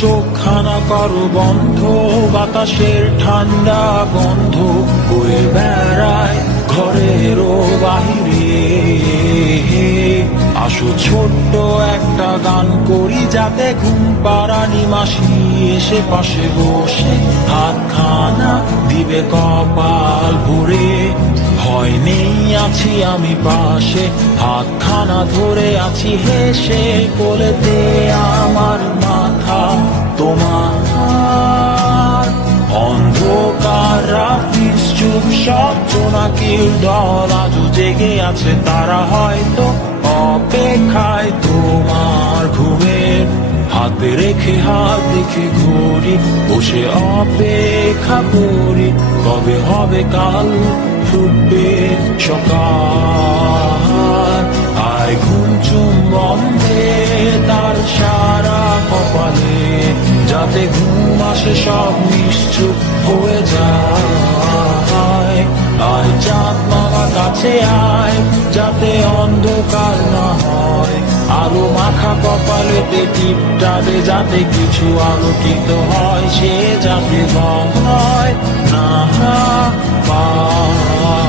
চোখখানা করো বন্ধ, বাতাসের ঠান্ডা গন্ধ বয়ে বেড়ায় ঘরেরও বাহিরে। আসো ছোট্ট একটা গান করি, যাতে ঘুম পাড়ানি মাসি এসে পাশে বসে হাতখানা দিবে কপাল ভরে। ভয় নেই, আছি আমি পাশে, হাতখানা ধরে আছি হেসে, কোলেতে আমার মাথা তোমার। অন্ধকার রাত্রির চুপ সব জোনাকির দল আজও জেগে আছে, তারা হয়তো অপেক্ষায় তোমার ঘুমের। হাতে রেখে হাত দেখে ঘড়ি, বসে অপেক্ষা করি, কবে হবে কাল, ফুটবে সকাল। আয় ঘুম চুম্বন দে তার সারা কপালে, যাতে ঘুম আসে সব নিশ্চুপ হয়ে যায়। আয় চাঁদ মামা কাছে আয়, যাতে অন্ধকার না হয়, আলো মাখা কপালেতে টিপটা দে, যাতে কিছু আলোকিত হয়, সে যাতে ভয় না পায়।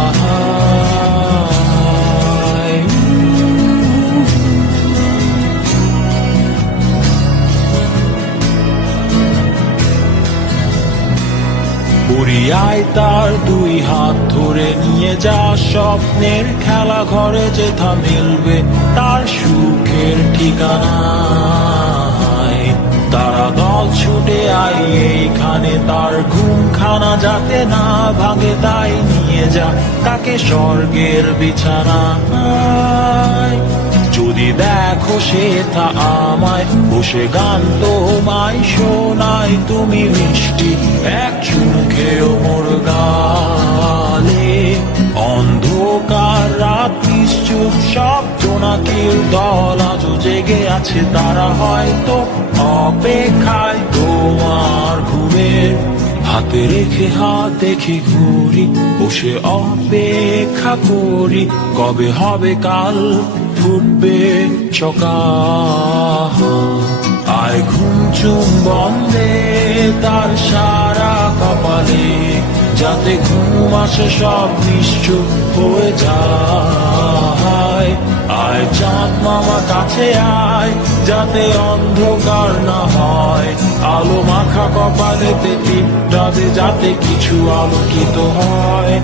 পুরিয়ায় তার দুই হাত ধরে নিয়ে যা, স্বপ্নের খেলা ঘরে যেথা মিলবে তার সুখের ঠিকানায়। তারা দল ছুটে আয় এইখানে, তার ঘুমখানা যাতে না ভাঙে, তাই নিয়ে যা তাকে স্বর্গের বিছানায়। যদি দেখো সে তা আমায় বসে গান তোমায় শোনায়, তুমি মিষ্টি এক চুমুখেও মোর গালে। অন্ধকার রাত্রি চুপ সব জোনাকির দল আজও জেগে আছে, তারা হয়তো অপেক্ষায় তোমার ঘুমের। হাতে রেখে হাত দেখে ঘুরি, বসে অপেক্ষা করি, কবে হবে কাল, ফুটবে সকাল। আয় ঘুম চুম্বন দে তার সারা কপালে, যাতে ঘুম আসে সব নিশ্চুপ হয়ে যায়। আয় চাঁদ মামা কাছে আয়, যাতে অন্ধকার না হয়, আলো মাখা কপালেতে টিপটা দে, যাতে কিছু আলোকিত হয়।